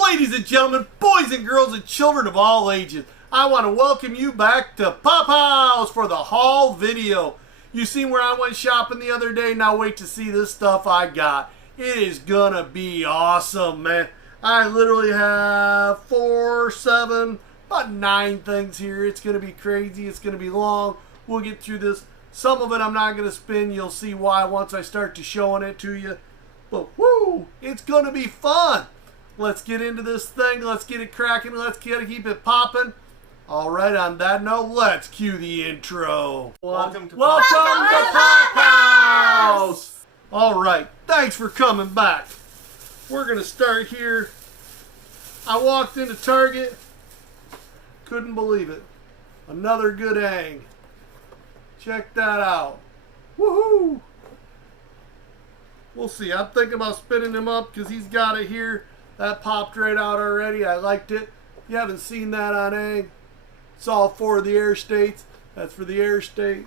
Ladies and gentlemen, boys and girls and children of all ages, I want to welcome you back to Pop House for the haul video. You seen where I went shopping the other day? Now wait to see this stuff I got. It is gonna be awesome, man. I literally have 4, 7, about 9 things here. It's gonna be crazy. It's gonna be long. We'll get through this. Some of it I'm not gonna spin. You'll see why once I start to showing it to you. But whoo, it's gonna be fun. Let's get into this thing. Let's get it cracking. Let's keep it popping. All right, on that note, let's cue the intro. Welcome to Pop House. All right, thanks for coming back. We're going to start here. I walked into Target. Couldn't believe it. Another good hang. Check that out. Woohoo! We'll see. I'm thinking about spinning him up because he's got it here. That popped right out already. I liked it. If you haven't seen that on egg, it's all 4 of the air states. That's for the air state.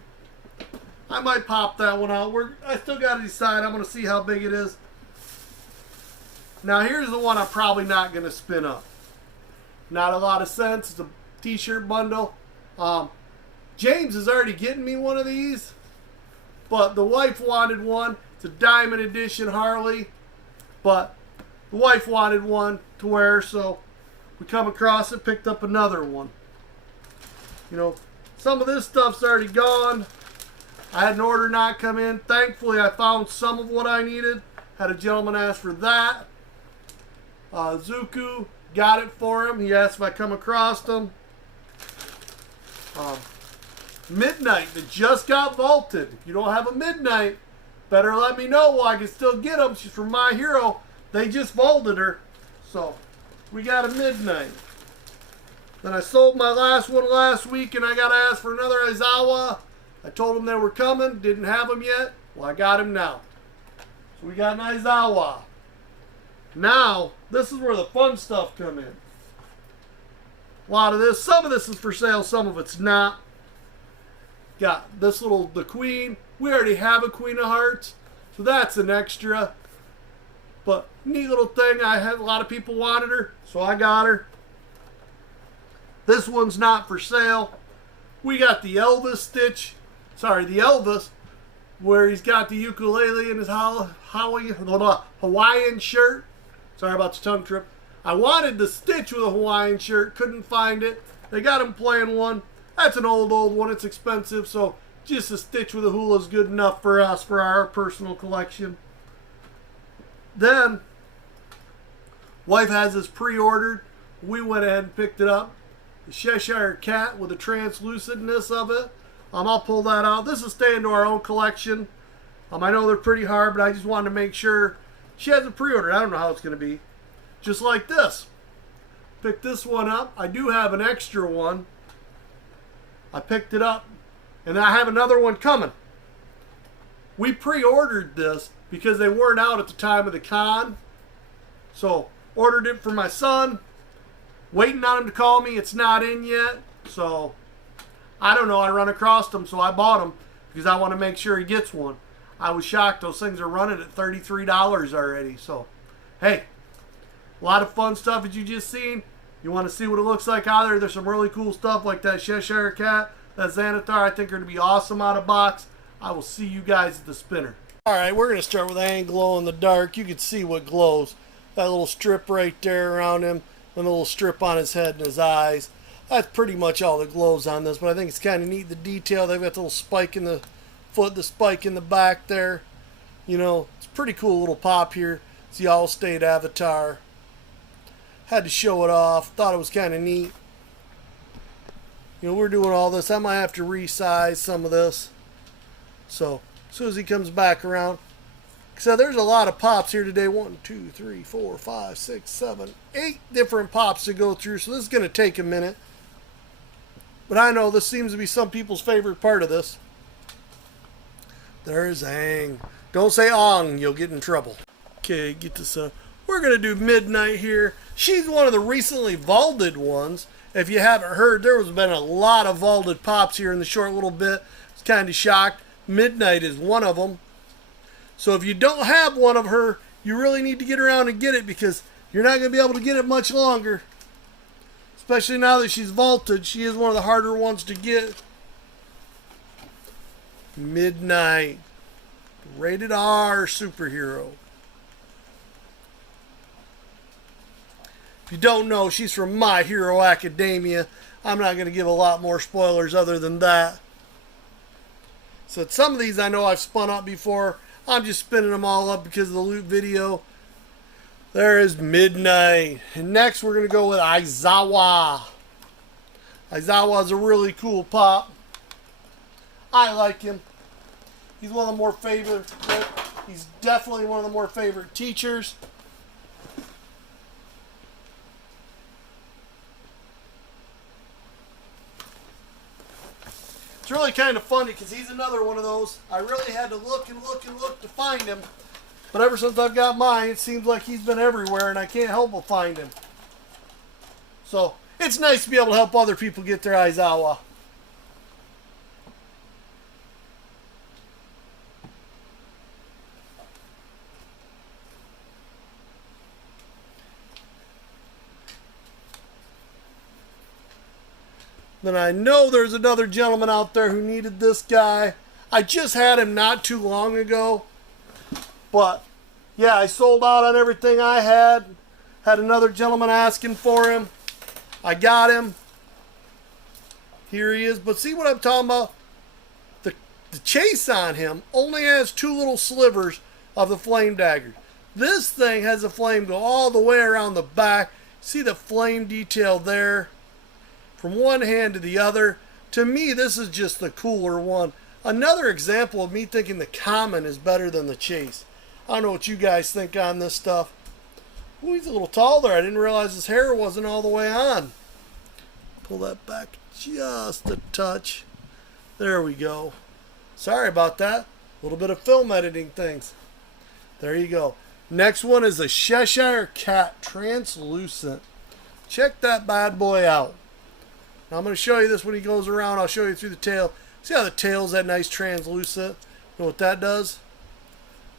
I might pop that one out. I still got to decide. I'm going to see how big it is. Now here's the one I'm probably not going to spin up. Not a lot of sense. It's a t-shirt bundle. James is already getting me one of these, but the wife wanted one. It's a diamond edition Harley, but the wife wanted one to wear, so we come across it, picked up another one. You know, some of this stuff's already gone. I had an order not come in. Thankfully, I found some of what I needed. Had a gentleman ask for that. Zuku, got it for him. He asked if I come across them. Midnight that just got vaulted. If you don't have a Midnight, better let me know while I can still get them. She's from My Hero. They just vaulted her. So, we got a Midnight. Then I sold my last one last week and I got asked for another Aizawa. I told them they were coming. Didn't have them yet. Well, I got him now. So we got an Aizawa. Now, this is where the fun stuff come in. A lot of this, some of this is for sale, some of it's not. Got this the Queen. We already have a Queen of Hearts, so that's an extra. But neat little thing. I had a lot of people wanted her, so I got her. This one's not for sale. We got the Elvis Stitch. Sorry, the Elvis, where he's got the ukulele in his Hawaiian shirt. Sorry about the tongue trip. I wanted the Stitch with a Hawaiian shirt. Couldn't find it. They got him playing one. That's an old one. It's expensive, so just a Stitch with a hula is good enough for us, for our personal collection. Then, wife has this pre-ordered. We went ahead and picked it up. The Cheshire Cat with the translucentness of it. I'll pull that out. This is staying to our own collection. I know they're pretty hard, but I just wanted to make sure. She has it pre-ordered. I don't know how it's going to be. Just like this. Picked this one up. I do have an extra one. I picked it up. And I have another one coming. We pre-ordered this because they weren't out at the time of the con. So, ordered it for my son. Waiting on him to call me. It's not in yet. So, I don't know. I run across them, so I bought them because I want to make sure he gets one. I was shocked. Those things are running at $33 already. So, hey, a lot of fun stuff that you just seen. You want to see what it looks like out there? There's some really cool stuff like that Cheshire Cat, that Xanathar. I think are going to be awesome out of box. I will see you guys at the spinner. All right, we're going to start with Hang Glow in the Dark. You can see what glows. That little strip right there around him, and the little strip on his head and his eyes. That's pretty much all that glows on this, but I think it's kind of neat, the detail. They've got the little spike in the foot, the spike in the back there. You know, it's a pretty cool little pop here. It's the All-State Avatar. Had to show it off. Thought it was kind of neat. You know, we're doing all this. I might have to resize some of this. So, as soon as he comes back around. So, there's a lot of pops here today. 1, 2, 3, 4, 5, 6, 7, 8 different pops to go through. So, this is going to take a minute. But I know this seems to be some people's favorite part of this. There's Ang. Don't say Ong, you'll get in trouble. Okay, get this up. We're going to do Midnight here. She's one of the recently vaulted ones. If you haven't heard, there has been a lot of vaulted pops here in the short little bit. It's kind of shocked. Midnight is one of them. So if you don't have one of her, you really need to get around and get it because You're not going to be able to get it much longer. Especially now that she's vaulted. She is one of the harder ones to get. Midnight. Rated R superhero. If you don't know, she's from My Hero Academia. I'm not going to give a lot more spoilers other than that. So some of these I know I've spun up before. I'm just spinning them all up because of the loot video. There is Midnight. And next we're going to go with Aizawa. Aizawa is a really cool pop. I like him. He's one of the more favorite. He's definitely one of the more favorite teachers. It's really kind of funny because he's another one of those. I really had to look and look and look to find him. But ever since I've got mine, it seems like he's been everywhere and I can't help but find him. So, it's nice to be able to help other people get their Aizawa. Then I know there's another gentleman out there who needed this guy. I just had him not too long ago. But, yeah, I sold out on everything I had. Had another gentleman asking for him. I got him. Here he is. But see what I'm talking about? The chase on him only has 2 little slivers of the flame dagger. This thing has a flame go all the way around the back. See the flame detail there? From one hand to the other. To me, this is just the cooler one. Another example of me thinking the common is better than the chase. I don't know what you guys think on this stuff. Ooh, he's a little tall there. I didn't realize his hair wasn't all the way on. Pull that back just a touch. There we go. Sorry about that. A little bit of film editing things. There you go. Next one is a Cheshire Cat Translucent. Check that bad boy out. Now I'm going to show you this when he goes around. I'll show you through the tail. See how the tail's that nice translucent? You know what that does?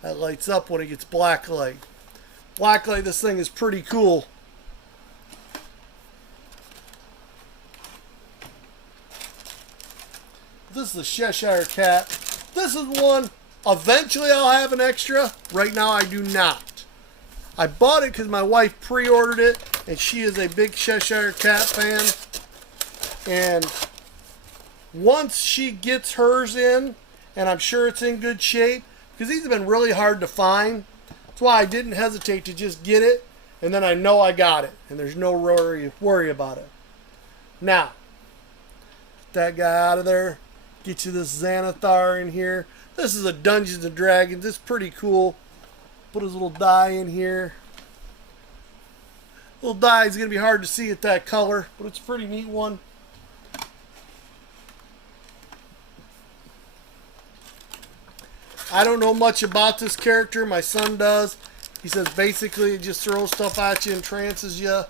That lights up when it gets black light. Black light, this thing is pretty cool. This is the Cheshire Cat. This is one, eventually I'll have an extra. Right now I do not. I bought it because my wife pre-ordered it, and she is a big Cheshire Cat fan. And once she gets hers in, and I'm sure it's in good shape, because these have been really hard to find. That's why I didn't hesitate to just get it, and then I know I got it, and there's no worry about it. Now, get that guy out of there. Get you this Xanathar in here. This is a Dungeons and Dragons. It's pretty cool. Put his little die in here. Little die is going to be hard to see at that color, but it's a pretty neat one. I don't know much about this character. My son does. He says basically it just throws stuff at you and trances you.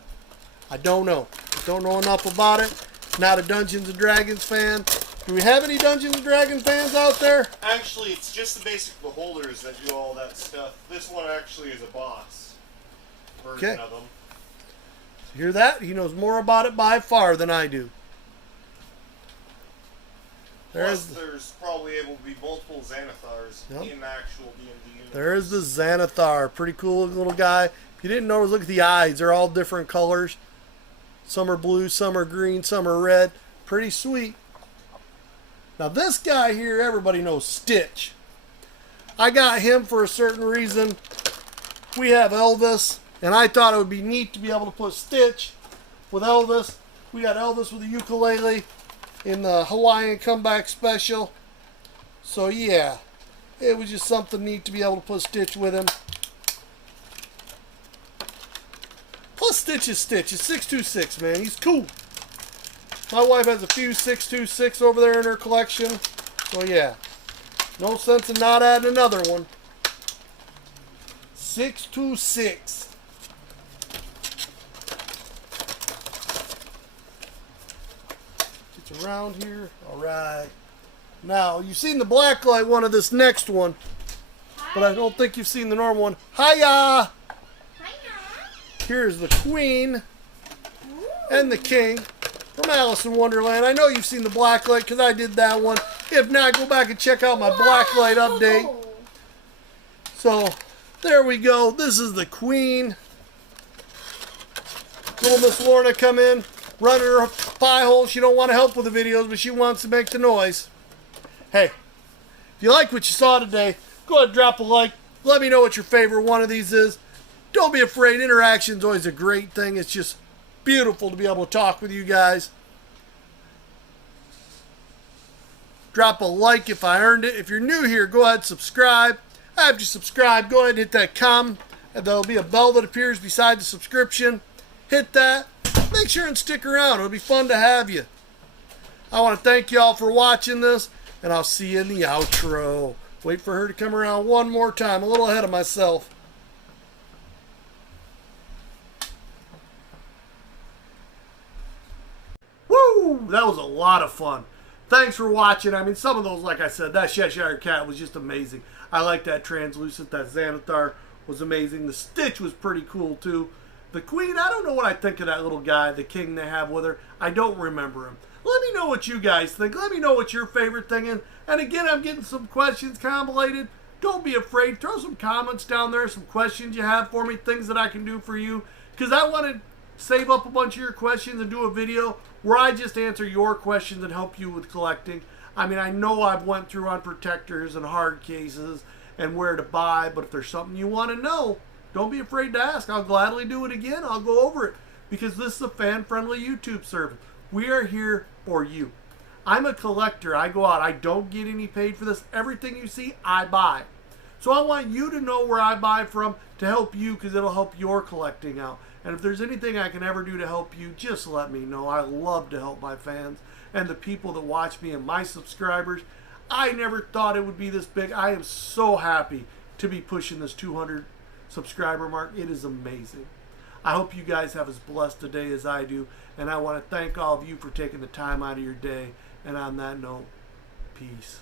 I don't know. Don't know enough about it. Not a Dungeons and Dragons fan. Do we have any Dungeons and Dragons fans out there? Actually, it's just the basic beholders that do all that stuff. This one actually is a boss version of them. So hear that? He knows more about it by far than I do. There's probably able to be multiple Xanathars in the actual D&D universe. There's the Xanathar. Pretty cool little guy. If you didn't notice, look at the eyes. They're all different colors. Some are blue, some are green, some are red. Pretty sweet. Now this guy here, everybody knows Stitch. I got him for a certain reason. We have Elvis, and I thought it would be neat to be able to put Stitch with Elvis. We got Elvis with a ukulele in the Hawaiian Comeback Special. So yeah, it was just something neat to be able to put Stitch with him. Plus Stitch is Stitch. It's 626, man. He's cool. My wife has a few 626 over there in her collection. So yeah, no sense in not adding another one. 626. Around here. Alright. Now, you've seen the blacklight one of this next one. Hi. But I don't think you've seen the normal one. Hiya! Hiya! Here's the Queen and the King from Alice in Wonderland. I know you've seen the Blacklight because I did that one. If not, go back and check out my Blacklight update. So, there we go. This is the Queen. Little Miss Lorna come in, running her pie hole. She don't want to help with the videos, but she wants to make the noise. Hey, if you like what you saw today, go ahead and drop a like. Let me know what your favorite one of these is. Don't be afraid. Interaction's always a great thing. It's just beautiful to be able to talk with you guys. Drop a like if I earned it. If you're new here, go ahead and subscribe. After you subscribe, go ahead and hit that comment. And there'll be a bell that appears beside the subscription. Hit that. Make sure and stick around. It'll be fun to have you. I want to thank y'all for watching this, and I'll see you in the outro. Wait for her to come around one more time. A little ahead of myself. Woo! That was a lot of fun. Thanks for watching. I mean, some of those, like I said, that Cheshire Cat was just amazing. I like that translucent. That Xanathar was amazing. The Stitch was pretty cool, too. The Queen, I don't know what I think of that little guy, the King they have with her. I don't remember him. Let me know what you guys think. Let me know what your favorite thing is. And again, I'm getting some questions convoluted. Don't be afraid. Throw some comments down there, some questions you have for me, things that I can do for you. Because I want to save up a bunch of your questions and do a video where I just answer your questions and help you with collecting. I mean, I know I've went through on protectors and hard cases and where to buy, but if there's something you want to know, don't be afraid to ask. I'll gladly do it again. I'll go over it because this is a fan-friendly YouTube service. We are here for you. I'm a collector. I go out. I don't get any paid for this. Everything you see, I buy. So I want you to know where I buy from to help you because it'll help your collecting out. And if there's anything I can ever do to help you, just let me know. I love to help my fans and the people that watch me and my subscribers. I never thought it would be this big. I am so happy to be pushing this 200 subscriber mark. It is amazing. I hope you guys have as blessed a day as I do. And I want to thank all of you for taking the time out of your day. And on that note, peace.